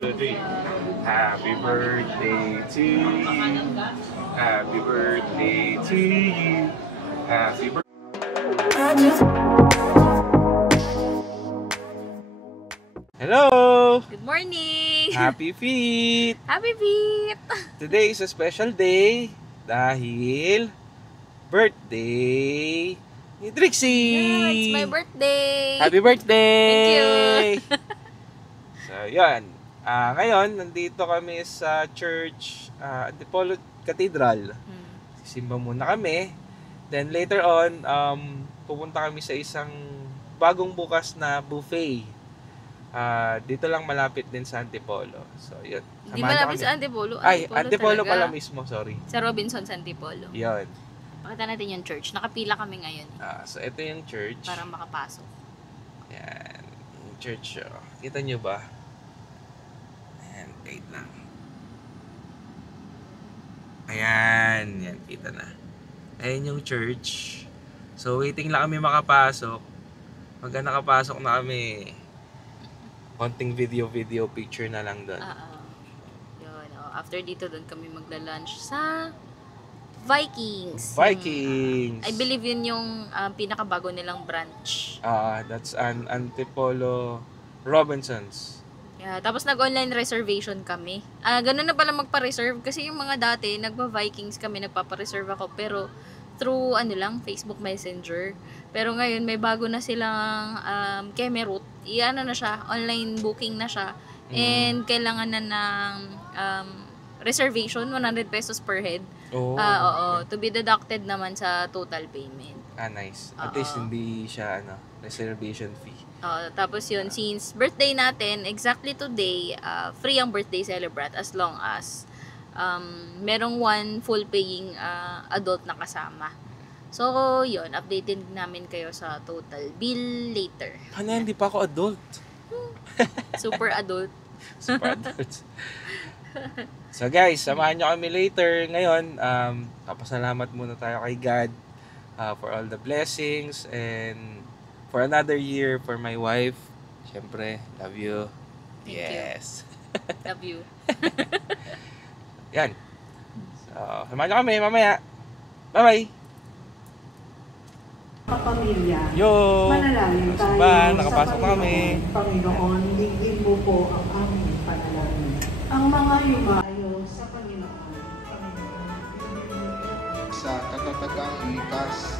three. Happy birthday to you. Happy birthday to you. Happy birthday. Hello! Good morning! Happy feet! Happy Pete! Today is a special day dahil birthday ni Trixie! Yeah, it's my birthday! Happy birthday! Thank you! So, yan. Ngayon, nandito kami sa church, Antipolo Cathedral. Simba muna kami. Then later on, pupunta kami sa isang bagong bukas na buffet. Dito lang malapit din sa Antipolo. So, yun. Hindi malapit sa Antipolo. Antipolo pala mismo, sorry. Sa Robinson, sa Antipolo. Yun. Pakita natin yung church. Nakapila kami ngayon. So, ito yung church. Para makapasok. Yan. Yung church. Kita nyo ba? Ayan, wait lang. Ayan. Yan, kita na. Ayan yung church. So, waiting lang kami makapasok. Pagka nakapasok na kami, konting video picture na lang doon. Yun. After dito, doon kami magla-lunch sa Vikings. Vikings! I believe yun yung pinakabago nilang branch. That's an Antipolo Robinsons. Yeah, tapos nag-online reservation kami. Ganun na pala magpa-reserve kasi yung mga dati, nagpa-Vikings kami, nagpapa-reserve ako pero through Facebook Messenger. Pero ngayon may bago na silang Kemerut. Iyan na siya, online booking na siya. And kailangan na ng reservation, 100 pesos per head. Oo, to be deducted naman sa total payment. Nice. At least hindi siya reservation fee. Tapos yun, since birthday natin, exactly today, free ang birthday celebrant as long as merong one full paying adult na kasama. So, yun, updated namin kayo sa total bill later. Hindi pa ako adult. Super adult. Super adult. So guys, samahan nyo kami later. Ngayon, papasalamat muna tayo kay God for all the blessings and for another year for my wife. Siyempre, love you. Thank Yes. you. Love you. Yan. So, samahan nyo kami mamaya. Bye-bye. Kapamilya, Yo! manalangin tayo Nakapasok na kami. Panginoon, digin mo po ang aming panalangin. Ang mga yumayo sa Panginoon, sa katatagang likas,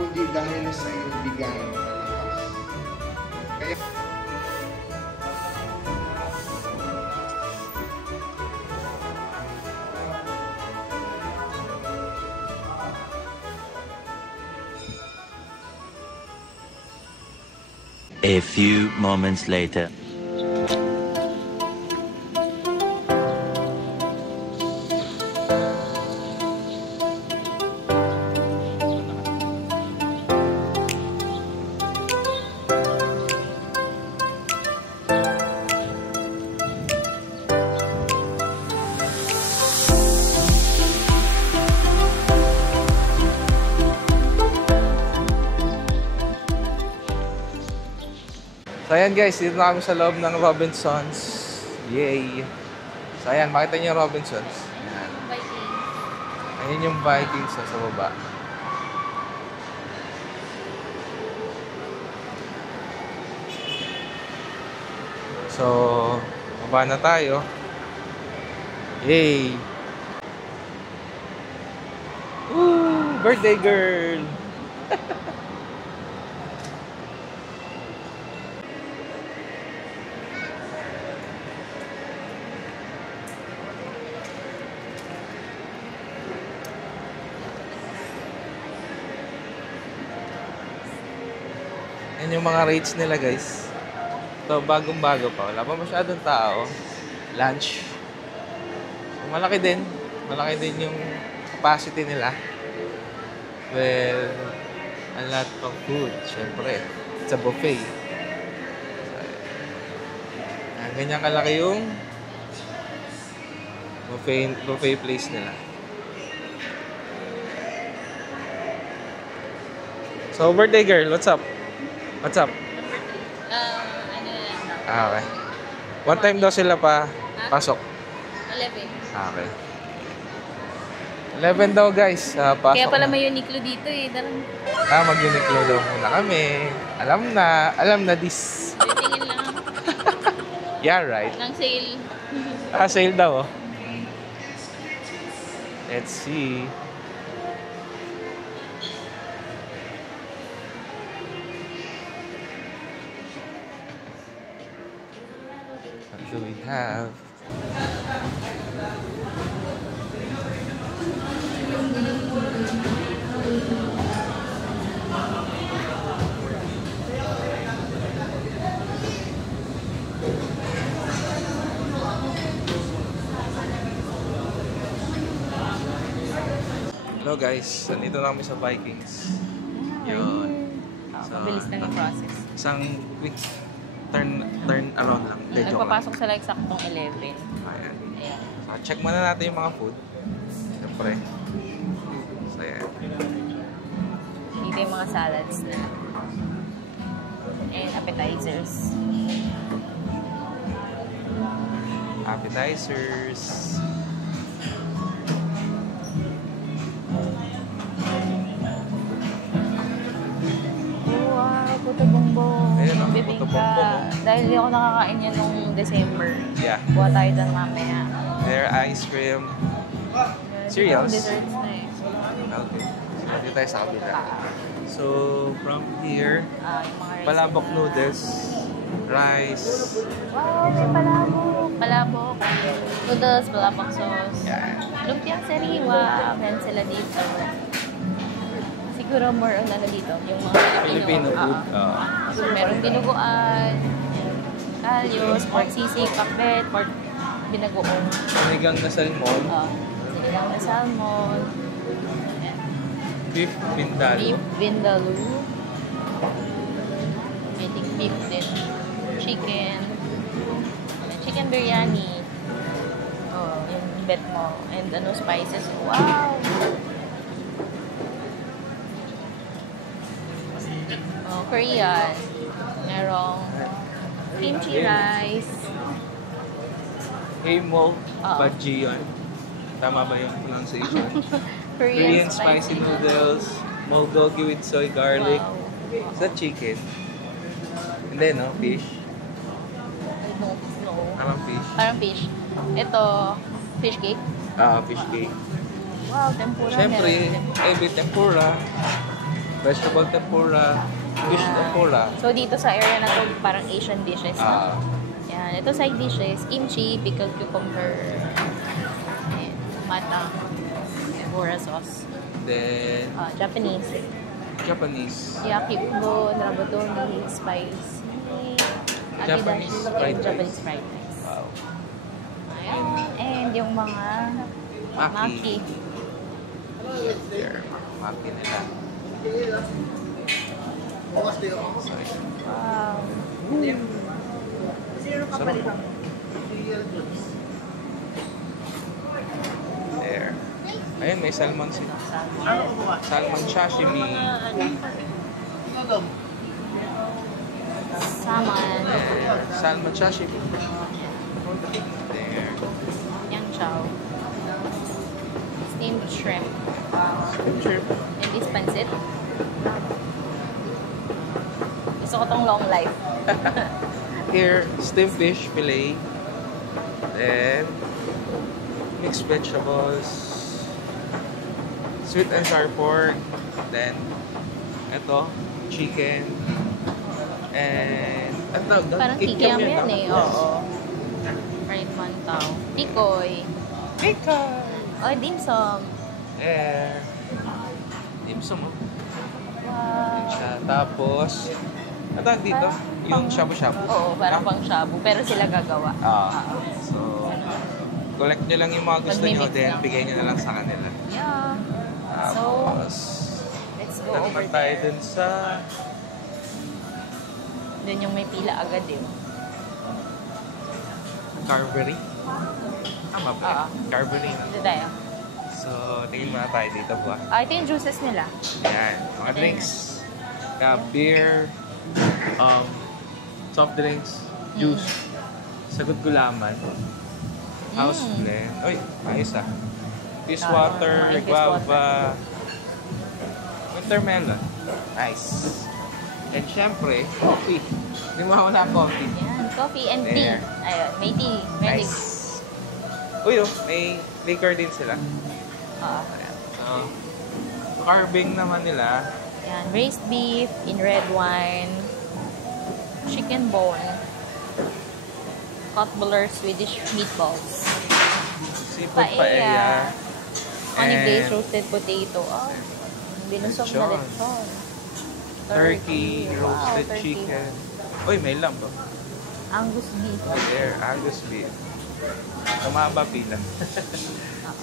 kundi dahil sa iyong bigay na lakas. Kaya A few moments later. So ayan guys, dito na kami sa loob ng Robinsons. Yay! So ayan, makita niyo yung Robinsons. Ayan. Ayan yung Vikings sa baba. So, baba na tayo. Yay! Woo! Birthday girl! Yan yung mga rates nila guys. Ito, bagong-bago pa. Wala pa masyadong tao. Lunch. So, malaki din. Malaki din yung capacity nila. Well, a lot of food. Siyempre, it's a buffet. So, ganyan kalaki yung buffet place nila. So, birthday girl, what's up? What's up? Ano lang. Okay. One time daw sila pa pasok. 11. Okay. 11 daw guys. Pasok Kaya pala na. may Uniqlo dito eh. Darang Mag-Uniqlo daw muna kami. Alam na this. tingin lang Yeah, right. ng sale. Sale daw oh. Let's see. What do we have? Hello guys, nandito na kami sa Vikings. Yun. So, Mabilis lang yung process. Isang quick turn around lang. Hindi, joke lang. Nagpapasok sila eksaktong 11. Ayan. Ayan. So, check muna natin yung mga food. Siyempre. So, ayan. Dito yung mga salads na. And appetizers. Appetizers. Wow, puto bongbong. Ayun, oh, Bibingka. puto bongbong, oh. Dahil di ako nakakain yan nung December. Yeah. Buha tayo dyan mamaya. Their ice cream. Meron Cereals? din desserts na eh. Okay. So, dito tayo sa kabila. So, from here, Yung mga rice. palabok noodles, rice, Wow, may palabok. Palabok. Noodles, palabok sauce. yan. Lumpiang sariwa. Meron sila dito. Siguro more on ano dito. Yung mga Filipino food. So, meron binuguan, kalyos, pork sisig, pakbet, pork binagoong. Sinigang na salmon, Sinigang na salmon, beef vindaloo, beef vindaloo, I think beef din, chicken biryani, yung bet mo, and spices. Wow! Korean, merong kimchi rice, Hamo, Oo. Bajian. Tama ba yung pronunciation? Korean Korean spicy noodles, bulgogi with soy garlic. Wow. Is that chicken? And then, no? Fish. No. Parang fish. Parang fish. Ito, fish cake. Fish cake. Wow, tempura. Siyempre, meron. every tempura. Vegetable tempura. Fish tempura. So, dito sa area na to, parang Asian dishes. Ah, Yan. Ito side dishes, kimchi, pickled cucumber, and matang, tempura sauce. then, Japanese. Japanese. Yakibo, rabotoni, spice. Japanese Akidashi, fried and rice. Japanese fried rice. Wow. Ayan. And yung mga maki. There, maki nila. Sorry. Wow. Sarap. There. Ayun, may salmon sila. Salmon sashimi. Salmon. There. Salmon sashimi. There. Yang chow. Steamed shrimp. Sure. And this pancit. Gusto ko tong long life. Here, steamed fish fillet. Then, mixed vegetables. Sweet and sour pork. Then, ito, chicken. And, ano tawag doon? Parang kikiam yan eh. Oo. Fried mantaw. Tikoy. Chicken! Oh, dim sum. There. Dim sum, oh. Wow. Siya. Tapos, ano tawag dito? Yung shabu-shabu. Oo, parang pang shabu. Pero sila gagawa. So, collect nyo lang yung mga gusto nyo, Mag-mimix then lang. bigay nyo na lang sa kanila. Yeah. Tapos, Let's go naman over tayo there. dun sa Doon yung may pila agad eh. Carvery. Tama ba? Carvery. Dito tayo. So, tingin muna tayo dito po. Ito yung juices nila. Ayan, mga drinks. Beer, soft drinks, juice. Sagot gulaman. House blend. Uy, ayos ah. Peace water, Peace guava, winter melon. Nice. And syempre, coffee. Hindi mawala coffee. Yan, coffee and tea. There. Ayun, may tea. Ready. Nice. Uy, oh, may liquor din sila. Oo. So, carving naman nila. Yan, raised beef in red wine, chicken bone, Kotbuller Swedish meatballs, Seafood paella. honey And glazed roasted potato. Oh, binusog na lechon. lechon. Turkey, roasted turkey. chicken. Uy, may lamb ba? Angus beef. There, Angus beef. Tumaba pila.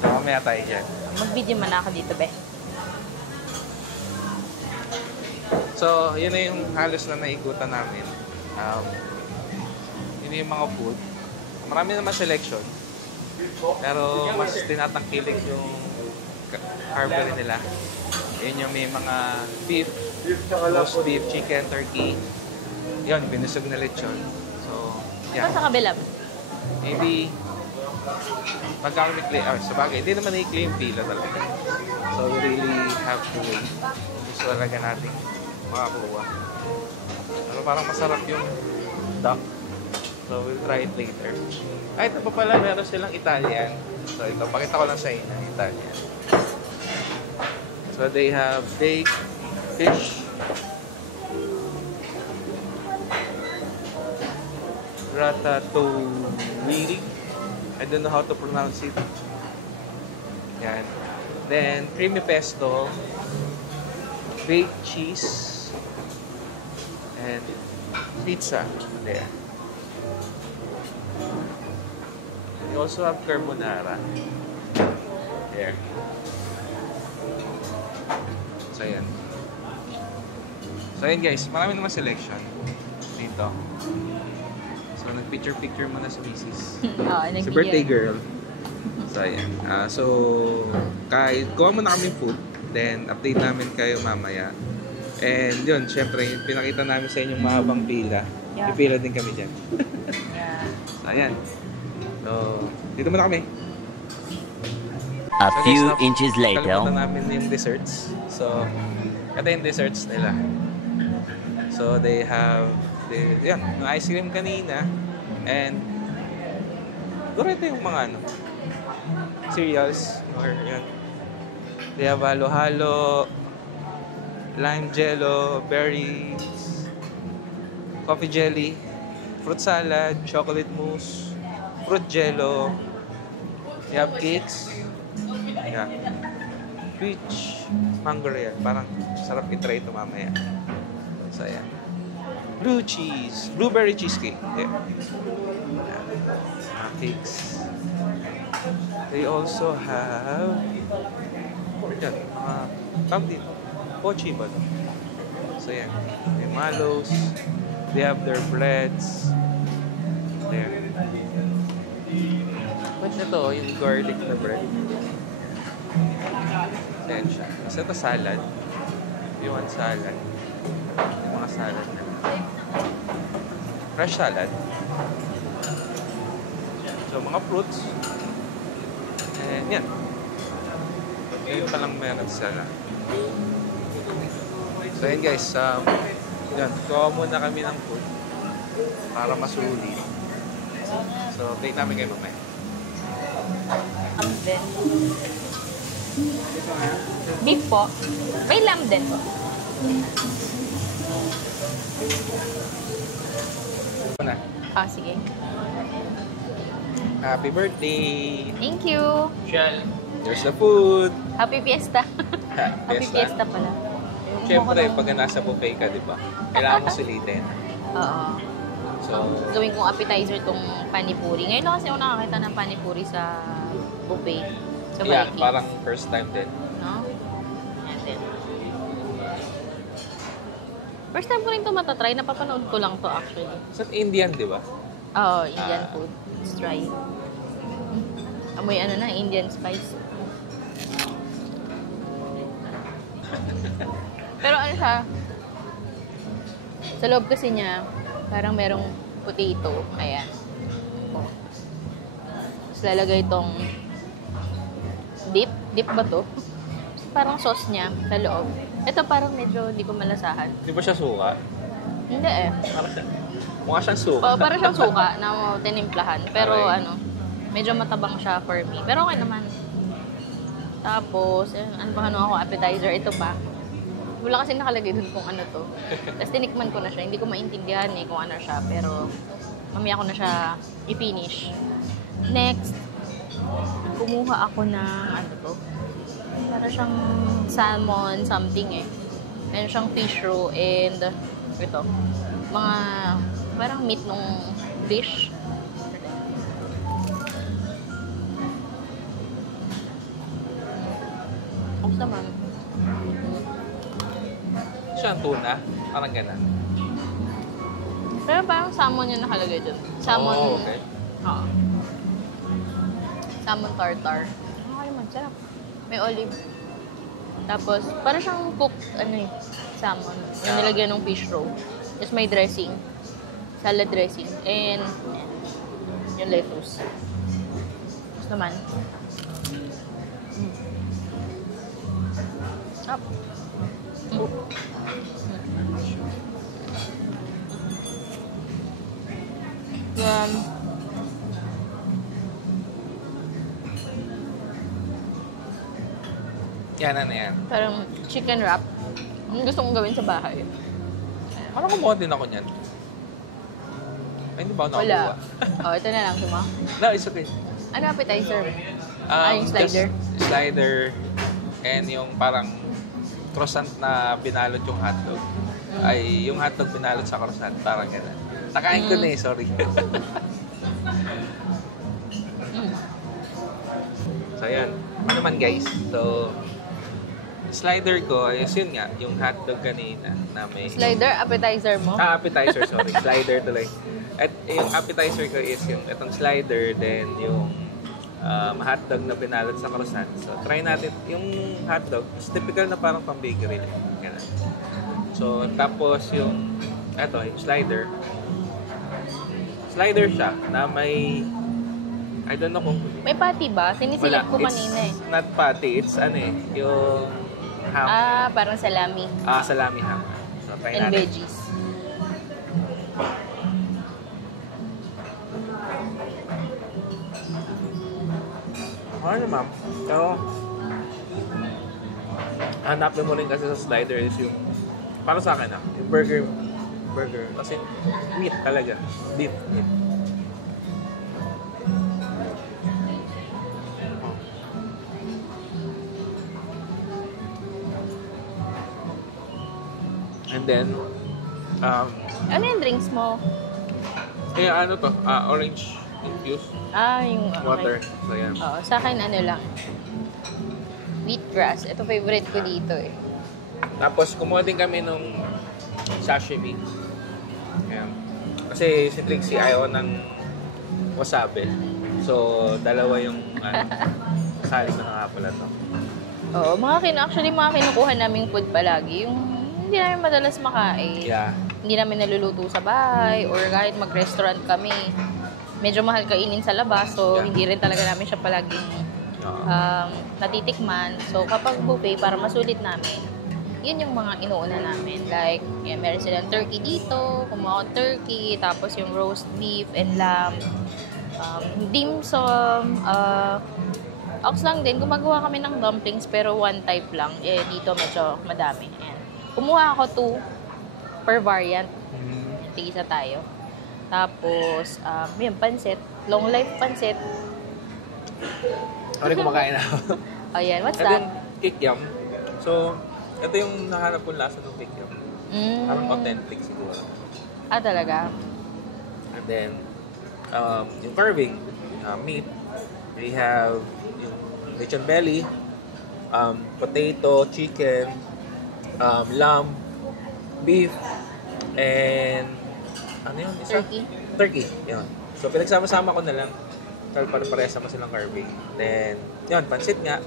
So, mamaya tayo dyan. Mag-video man ako dito, be. So, yun na yung halos na naikutan namin. Yun yung mga food. Marami naman selection. Pero mas tinatangkilik yung carvery nila. Yun yung may mga beef, roast beef, chicken, turkey. Yun, binusog na lechon. So, Yeah. yeah. Sa kabila. Maybe, pagka kami claim, sa bagay, hindi naman i-claim pila talaga. So, we really have to wait. Gusto talaga natin makakuha. Pero parang masarap yung duck. So, we'll try it later. Ay, ito pa pala, meron silang Italian. So, ito, pakita ko lang sa inyo, Italian. So, they have baked fish, ratatouille. I don't know how to pronounce it. Yan. Then, creamy pesto, baked cheese, and pizza. There. We also have carbonara. There. So, yan. So, yan guys. Marami naman selection dito. So, nag-picture-picture muna sa misis. Oo, Si birthday girl. So, ayan. So, kahit kuha mo na kami food, then update namin kayo mamaya. And yun, syempre, pinakita namin sa inyo mahabang pila. Yeah. Pipila din kami dyan. Yeah. So, ayan. So, dito muna kami. A So, few guys, inches later. Kalimutan namin yung desserts. So, ito yung desserts nila. So, they have, yan, yung ice cream kanina. And, doon ito yung mga ano, cereals. Or, yan. They have halo-halo, lime jello, berries, coffee jelly, fruit salad, chocolate mousse, fruit jello. They have cakes. Yeah. Peach, mango yan. Parang sarap i-try ito mamaya. So, ayan. Blueberry cheesecake. Yeah. Cakes. They also have yan, tawag dito. Pochi ba? So, yan. May mallows. They have their breads. There. Ba't na to? Yung garlic na bread. Ayan siya. Kasi ito salad. You want salad. Yung mga salad na. Fresh salad. So, mga fruits. And yan. Ngayon pa lang meron sana. So, yan guys. Yan. Kuha muna kami ng food para masulit. So, update namin kayo mamaya. Lamb din. Beef po. May lamb din. Ito na. Ah, sige. Happy birthday! Thank you. Shell. There's the food. Happy Fiesta. Happy Fiesta pala. Siyempre, pag nasa buffet ka, di ba? Kailangan mo sulitin. Oo. So, Gawin kong appetizer tong panipuri. Ngayon lang kasi ako nakakita ng panipuri sa buffet. Sa yeah, Vikings. parang first time din. No? Yan din. First time ko rin ito matatry. Napapanood ko lang to actually. Sa Indian, di ba? Oo, Indian food. Let's try. Amoy ano na, Indian spice. Pero ano siya, sa loob kasi niya, parang merong potato. Ayan. lalagay itong dip. Dip ba to? Parang sauce niya sa loob. Ito parang medyo hindi ko malasahan. Di ba siya suka? Hindi eh. Mukha siyang suka. Oh, parang siyang suka na tinimplahan. Pero Okay. medyo matabang siya for me. Pero okay naman. Tapos, ano ba ako, appetizer. Ito pa. Wala kasi nakalagay dun kung ano to. Tapos tinikman ko na siya. Hindi ko maintindihan kung ano siya. Pero mamaya ko na siya i-finish. Next, kumuha ako ng ano to. Para siyang salmon something Meron siyang fish roe and ito. Mga parang meat nung fish. Ang naman. Siya ang tuna. Parang ganun. Pero parang salmon yung nakalagay dun. Salmon. Oh, okay. Oo. Salmon tartar. Okay naman, sarap. May olive. Tapos, parang siyang cooked, salmon. Yung nilagyan ng fish roe. Tapos may dressing. Salad dressing. And, yung lettuce. Tapos naman. Sarap. Yan, ano yan. Parang chicken wrap. Yung gusto kong gawin sa bahay. Parang kumuha din ako niyan. Ay, hindi ba ako Wala. nakakuha? Ito na lang. Suma. No, it's okay. Ano appetizer? Yung Just slider? Slider. And yung parang croissant na binalot yung hotdog. Ay, yung hotdog binalot sa croissant. Parang gano'n. Nakain ko na sorry. So, yan. Ano naman guys? So, slider ko is yun nga, yung hotdog kanina na may... Slider? Appetizer mo? Appetizer, sorry. Slider tuloy. At yung appetizer ko is yung itong slider, then yung hotdog na binalot sa croissant. So, try natin. Yung hotdog, is typical na parang pang-bakery. Ganun. So, tapos yung, yung slider. Slider siya na may, I don't know kung... May patty ba? Sinisilip ko kanina It's not patty. It's yung ham. Parang salami. Salami ham. So, try And natin. veggies. Ano ma'am? So, hanapin mo rin kasi sa slider is yung, para sa akin yung burger. Kasi meat talaga. Beef. Meat. And then, Ano yung drinks mo? ano to? Orange infused Yung water. So, yan. Oo, sa akin ano lang. Wheatgrass. Ito favorite ko dito Tapos, kumuha din kami nung sashimi. Ayan. Kasi si Trixie ayaw ng wasabi. So, dalawa yung kasali ko na nga pala to. Oo, actually mga kinukuha naming food palagi. Yung hindi namin madalas makain. Yeah. Hindi namin naluluto sa bahay or kahit mag-restaurant kami. Medyo mahal kainin sa labas, so hindi rin talaga namin siya palaging natitikman. So kapag buffet, para masulit namin, yun yung mga inuuna namin. Like, meron silang turkey dito, kumuha ko turkey, tapos yung roast beef and lamb, dim sum, ox lang din. Gumagawa kami ng dumplings pero one type lang. Dito medyo madami. Ayan. Kumuha ako 2 per variant. Tigisa tayo. Tapos, yung pansit. Long life pansit. Sorry, kumakain ako. Ayan, what's And then, that? kikiam. So, ito yung nahanap kong lasa ng kikiam. Parang authentic siguro. Talaga? And then, yung carving, meat. We have yung lechon belly, potato, chicken, lamb, beef, and ano yun? Isa? Turkey. Yun. So, pinagsama-sama ko na lang. Parehas naman silang carving. Then, yun, pansit nga,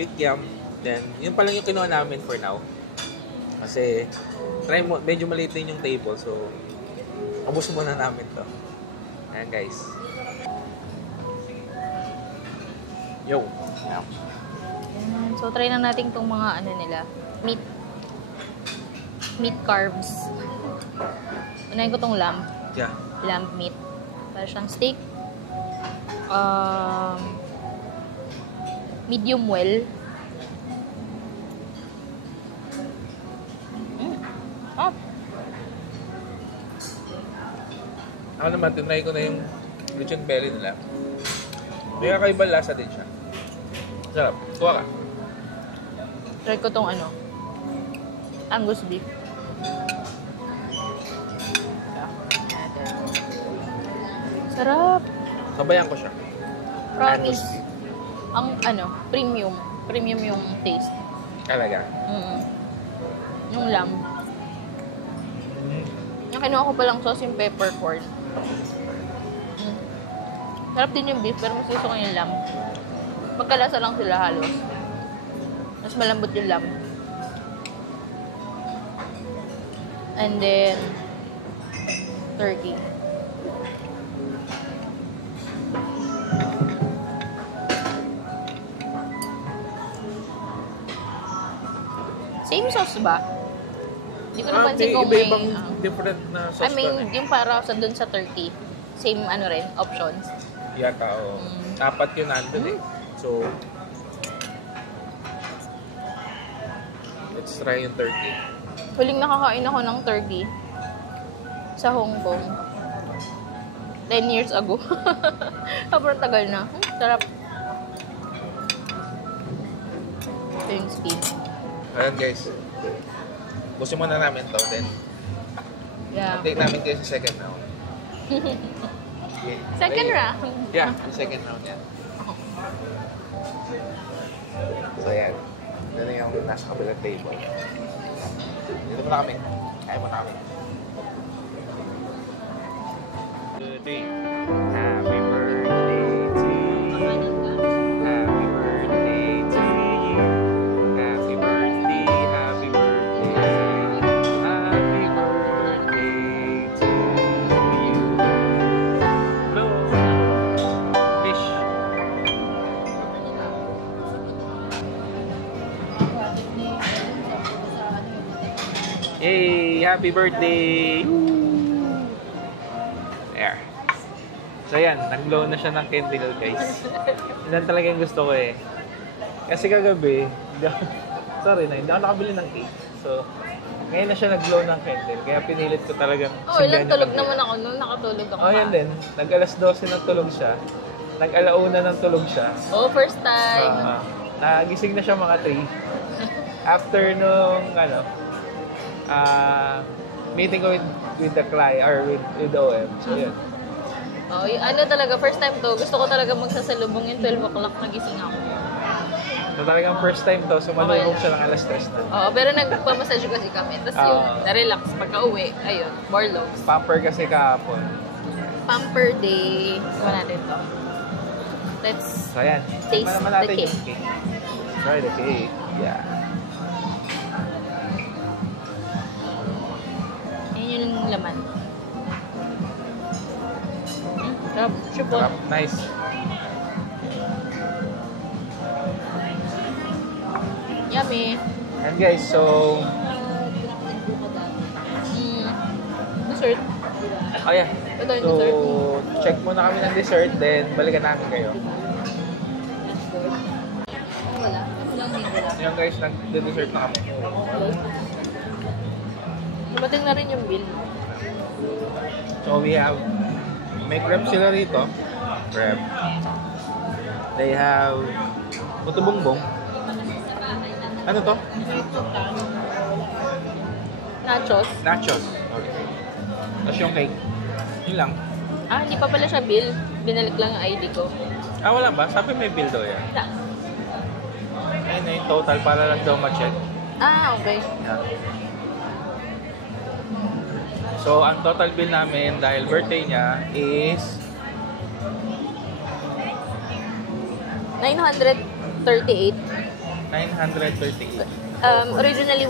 kikiam. Then, yun pa lang yung kinuha namin for now. Kasi, medyo maliit din yung table. So, ubos muna namin to. Ayan, guys. Yo. Ayan. So, try na natin itong mga ano nila. Meat carbs. Unahin ko itong lamb. Yeah. Lamb meat. Para siyang steak. Medium well. Ako naman, tinry ko na yung lechon belly nila. May kakaibang lasa din siya. Sarap. Kuha ka. Try ko tong ano. Angus beef. Sarap. Sabayan ko siya. Promise. Angus beef. Ang ano, premium. Premium yung taste. Talaga. Yung lamb. Yung kinuha ko palang sauce yung peppercorn. Sarap din yung beef, pero mas gusto ko yung lamb. Magkalasa lang sila halos. Mas malambot yung lamb. And then, turkey. Same sauce ba? Hindi ko napansin kung may... iba-ibang different na sauce I mean, doon eh. yung para sa dun sa turkey. Same ano rin, options. Yata, o. Apat yun nandun eh. So, let's try yung turkey. Huling nakakain ako ng turkey sa Hong Kong. 10 years ago. Sobrang tagal na. Sarap. Ito yung skin. Ayan guys. Gusto muna namin to, then Yeah. update namin kayo sa second round. Okay. Second Ready? round. Yeah, the second round yan. So yan. Ito na yung nasa kabilang table. Dito muna kami. Kaya muna kami. Today, happy birthday to you. Happy birthday to you. Happy birthday, happy birthday. Happy birthday to you. Hello. Fish. Yay! Happy birthday! Woo! There. So yan, nag-blow na siya ng candle guys. Yan talaga yung gusto ko eh. Kasi kagabi, hindi ako nakabili ng cake. So, ngayon na siya nag-blow ng candle. Kaya pinilit ko talagang Oh, ilang tulog naman ako nung nakatulog ako. Oh, yan din. Nag-alas 12 ng tulog siya. Nag-alauna ng tulog siya. Oh, first time. Nagising na siya mga 3. After nung, meeting ko with the client or with the OM. So, yun. Oh, ano talaga, first time to. Gusto ko talaga magsasalubong yung 12 o'clock nagising ako. So, talagang first time to. Sumalubog siya ng alas 3 na. Oo, pero nagpamassage kasi kami. Tapos yung na-relax pagka-uwi, ayun, Borlogs. Pamper kasi kahapon. Pamper day. Suman natin to. Let's So, ayan. taste Tikman naman the natin cake. yung cake. Try the cake. Yeah. Yan yung laman. Sarap. Shubo. Sarap. Nice. Yummy. And guys, so, Dessert. oh yeah. Ito yung So, dessert. check muna kami ng dessert, then balikan namin kayo. Wala. Walang din wala. Yan guys, nag-dessert na kami. Dumating na rin yung bill. So we have, may crab sila rito. Crab. They have puto bongbong. Ano to? Nachos. Nachos. Okay. Tapos yung cake. Yun lang. Ah, hindi pa pala siya bill. Binalik lang yung ID ko. Ah, wala ba? Sabi may bill daw yan. Na. Ayun na yung total para lang daw ma-check. Ah, okay. Yeah. So, ang total bill namin dahil birthday niya is 938. 938. Originally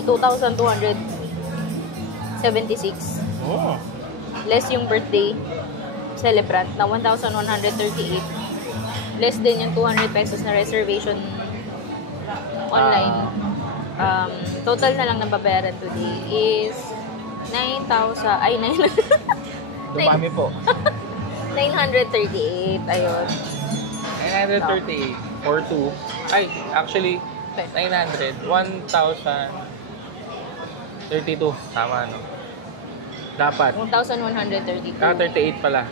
2,276. Oh. Less yung birthday celebrant na 1,138. less din yung 200 pesos na reservation online. Total na lang na babayaran today is 9,000, ay 9 Dumami po. 938, ayun. 938 for 2. Ay, actually, 900. 1,032. Tama, no? Dapat. 1,132. 38 pala.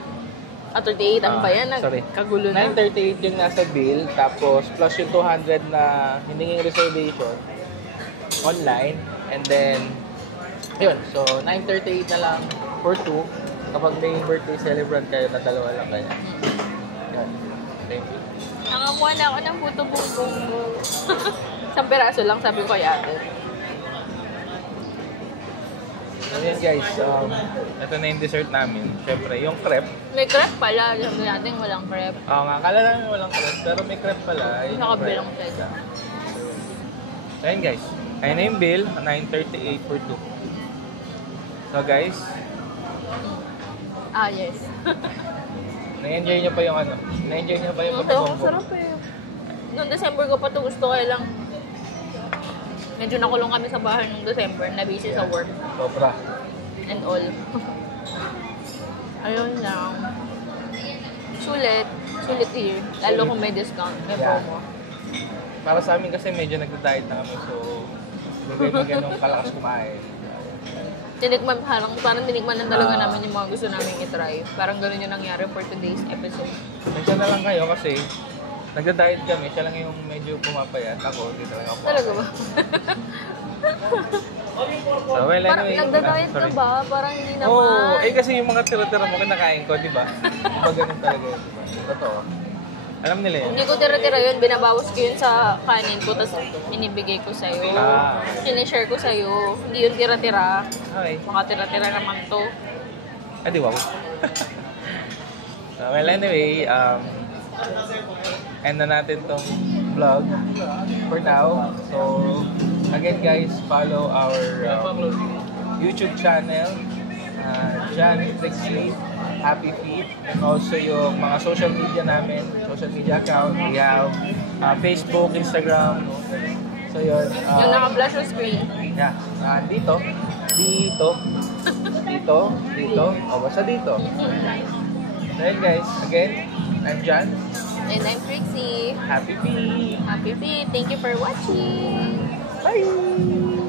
38, ano ba yan? Sorry. Kagulo na. 938 yung nasa bill, tapos plus yung 200 na hiningin reservation online, and then yun, so 938 na lang for 2 kapag may birthday celebrant kayo na dalawa lang kaya. Yun. Thank you. Nakakuha na ako ng puto bumbong mo. Isang peraso lang, sabi ko kay ate. So yun guys, ito na yung dessert namin. Siyempre, yung crepe. May crepe pala. Sabi natin walang crepe. Oo nga, akala namin walang crepe, pero may crepe pala. Yun yung Nakabilang crepe. siya. So yun guys, ayun na yung bill, 938 for 2. So guys, Ah, yes. na-enjoy nyo pa yung ano? Na-enjoy nyo pa yung Ang pagkabumbong? sarap eh. Noong December ko pa ito gusto, kaya lang medyo nakulong kami sa bahay noong December, na busy sa work Sobra. and all. Ayun lang. Sulit here. Lalo kung may discount, may Yeah. promo. Para sa amin kasi medyo nagda-diet na kami, so hindi kayo ganun kalakas kumain. Parang tinikman na talaga namin yung mga gusto namin i-try. Parang ganun yung nangyari for today's episode. Pasensya na lang kayo kasi nagda-diet kami, siya lang yung medyo pumapayat. Ako, hindi talaga ako. Talaga ba? So, well, Parang anyway. nagda-diet ka sorry. ba? Parang hindi naman. Oo, kasi yung mga tira-tira mo kinakain ko, di ba? Diba ganun talaga yun, di ba? Totoo. Alam nila yun. Hindi ko tira-tira yun. Binabawas ko yun sa kanin ko, tapos inibigay ko sa'yo. Ah. Sinishare ko sa'yo. Hindi yun tira-tira. Okay. Baka tira-tira naman to. Di wow. So, well, anyway, end na natin tong vlog for now. So, again guys, follow our YouTube channel, John Trixie, Happy Feet, and also yung mga social media namin, social media account. We have Facebook, Instagram. So, yun. Yung naka-flash yung screen. Yeah. Dito. O, basta dito. So, yun guys. Again, I'm John. And I'm Trixie. Happy Feet. Happy feet. Thank you for watching. Bye!